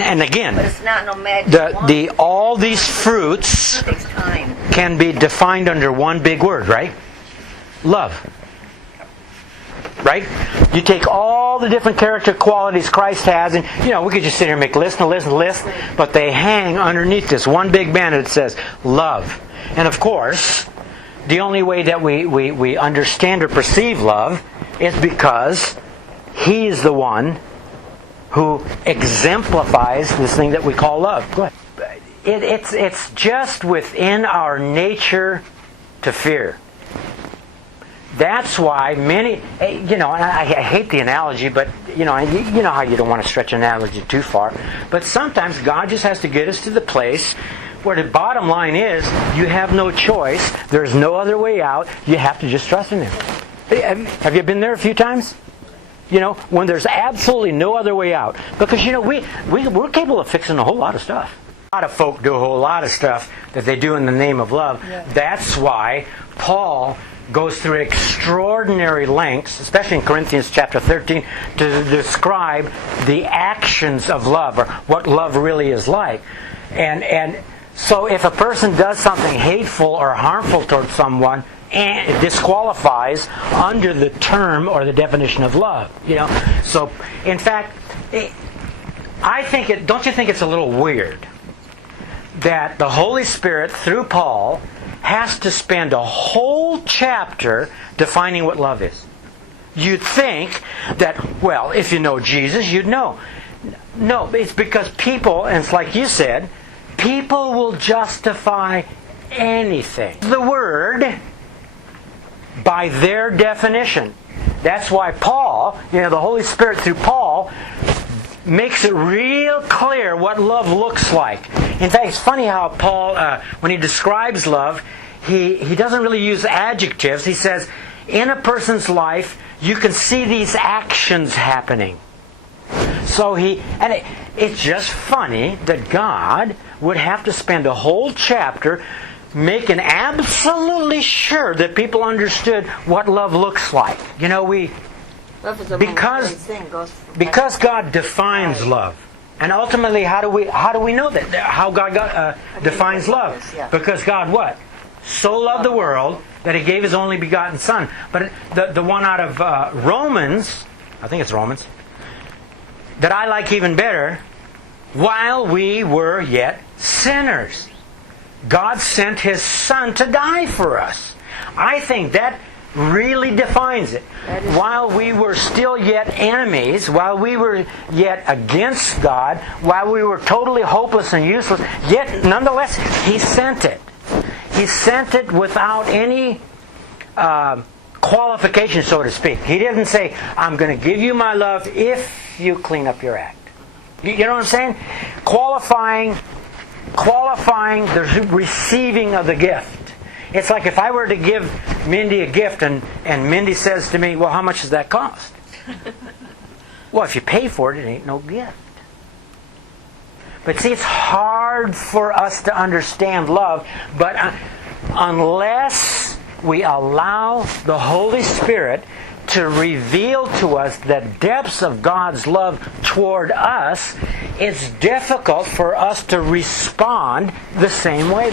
And again, But it's not no magic all these fruits It takes time. can be defined under one big word, right? Love. Right? You take all the different character qualities Christ has, and we could just sit here and make list and list and list, but they hang underneath this one big banner that says love. And of course, the only way that we understand or perceive love is because He is the one who exemplifies this thing that we call love. Go ahead. It's just within our nature to fear. That's why many, and I hate the analogy, but you know how you don't want to stretch an analogy too far. But sometimes God just has to get us to the place where the bottom line is, you have no choice. There's no other way out. You have to just trust in Him. Have you been there a few times? When there's absolutely no other way out. Because, we're capable of fixing a whole lot of stuff. A lot of folk do a whole lot of stuff that they do in the name of love. Yeah. That's why Paul goes through extraordinary lengths, especially in Corinthians chapter 13, to describe the actions of love, or what love really is like. And so if a person does something hateful or harmful towards someone, and it disqualifies under the term or the definition of love. So in fact, don't you think it's a little weird that the Holy Spirit through Paul has to spend a whole chapter defining what love is? You'd think that, if you know Jesus, you'd know. No, it's because people, and it's like you said, people will justify anything. The word, by their definition. That's why Paul, the Holy Spirit through Paul, makes it real clear what love looks like. In fact, it's funny how Paul, when he describes love, he doesn't really use adjectives. He says, in a person's life, you can see these actions happening. So it's just funny that God would have to spend a whole chapter making absolutely sure that people understood what love looks like. Love is a because God defines love, and ultimately, how do we know that? How God defines love? Yeah. Because God what? So loved the world that He gave His only begotten Son. But the one out of Romans, I think it's Romans, that I like even better, while we were yet sinners, God sent His Son to die for us. I think that really defines it. While we were still yet enemies, while we were yet against God, while we were totally hopeless and useless, yet nonetheless He sent it. He sent it without any qualification, so to speak. He didn't say, I'm going to give you my love if you clean up your act. You know what I'm saying? Qualifying the receiving of the gift. It's like if I were to give Mindy a gift and Mindy says to me, well, how much does that cost? Well, if you pay for it, it ain't no gift. But see, it's hard for us to understand love, but unless we allow the Holy Spirit to reveal to us the depths of God's love toward us, it's difficult for us to respond the same way.